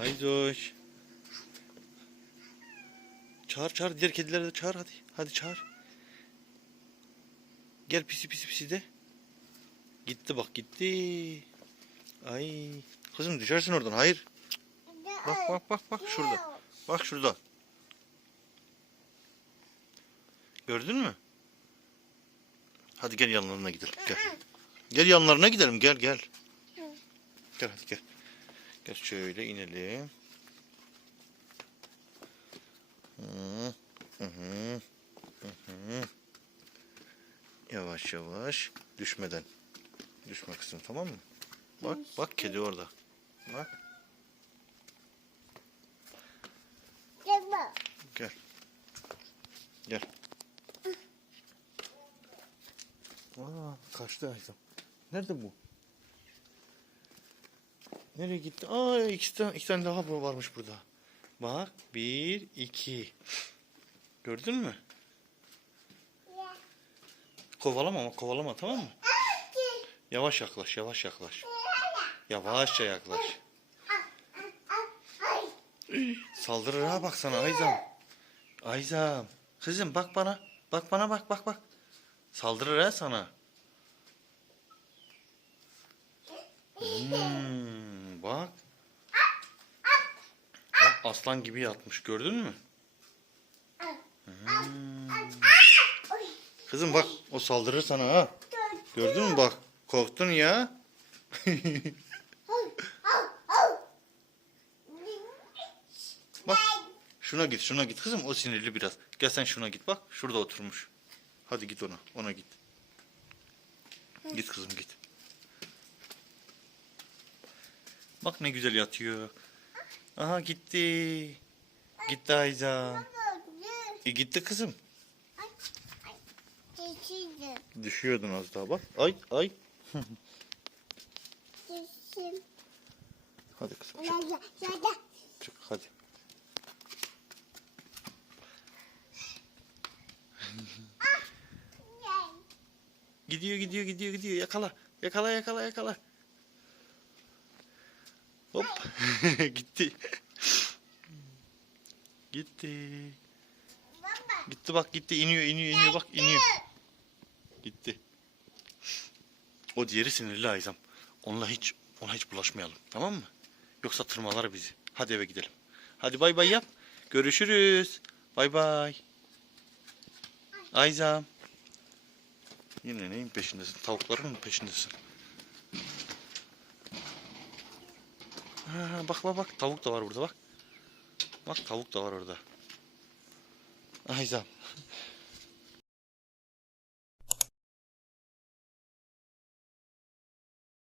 Aydoş. Çağır çağır diğer kedileri de çağır hadi. Hadi çağır. Gel pisi pisi pisi de. Gitti bak gitti. Ay. Kızım düşersin oradan. Hayır. Bak bak bak bak şurada. Bak şurada. Gördün mü? Hadi gel yanlarına gidelim. Gel. Gel yanlarına gidelim. Gel gel. Gel hadi gel. Gel şöyle inelim. Hı, hı hı, hı. Yavaş yavaş düşmeden. Düşme kızım tamam mı? Bak bak kedi orada. Bak gel. Gel. Aa, kaçtı Ayşem. Nerede bu? Nereye gitti? Aa iki tane, iki tane daha varmış burada. Bak bir iki. Gördün mü? Kovalama ama kovalama tamam mı? Yavaş yaklaş yavaş yaklaş. Yavaşça yaklaş. Saldırır ha bak sana Ayzam. Ayzam. Kızım bak bana. Bak bana bak bak bak. Saldırır ha sana. Hmm, bak. Bak aslan gibi yatmış gördün mü? Hmm. Kızım bak o saldırır sana ha. Gördün mü bak korktun ya. bak şuna git şuna git kızım o sinirli biraz. Gel sen şuna git bak şurada oturmuş. Hadi git ona ona git. Git kızım git. Bak ne güzel yatıyor. Aha gitti. Gitti Ayzan. E gitti kızım. Düşüyordun az daha bak. Ay ay. Hadi kızım çık, çık hadi. Gidiyor gidiyor gidiyor gidiyor yakala. Yakala yakala yakala. Hop. Gitti. Gitti. Gitti bak gitti iniyor iniyor iniyor bak iniyor. Gitti. O diğeri sinirli Ayzam. Onunla hiç ona hiç bulaşmayalım tamam mı? Yoksa tırmalar bizi. Hadi eve gidelim. Hadi bay bay yap. Görüşürüz. Bay bay. Ayzam. Yine neyin peşindesin? Tavukların mı peşindesin? Ha, bak bak bak tavuk da var burada bak. Bak tavuk da var orada. Ayzam.